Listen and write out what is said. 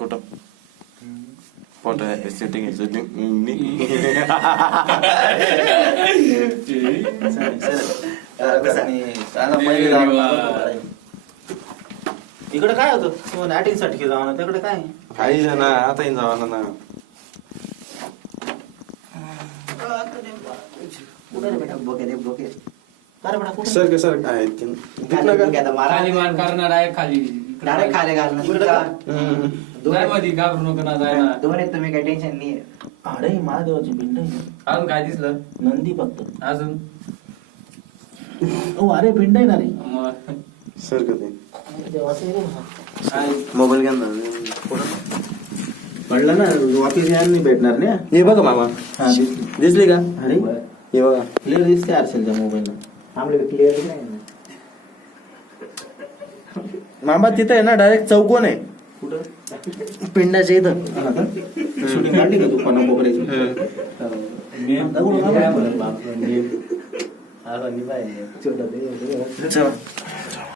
कुठं पोट सेटिंग इकडे काय होतं नॅटिंग साठी जावं तिकडे काय काही जण आता जावा ना सर सर काय खाली मान करणार आहे खाली डायरेक्ट खाली घालणं मध्ये घाबरू नको ना जायला दोन आहेत तुम्ही काही टेन्शन नाही. अरे महादेवाची पिंड आहे. अजून काय दिसलं नंदी फक्त अजून अरे पिंड आहे ना रे मग सर कधी देवाचं आहे रे हा. काय मोबाईल घ्या कळलं ना वापिस यायला नाही भेटणार ना. हे बघा मामा हा दिसली. दिसली का अरे हे बघा क्लिअर दिसते आरसेलच्या मोबाईलला. आम्हाला क्लिअर नाही मामा तिथं आहे ना डायरेक्ट चौकोन आहे कुठं पिंडाच्या इथं शूटिंग काढली का तू पन्ना पोकऱ्याची छोटा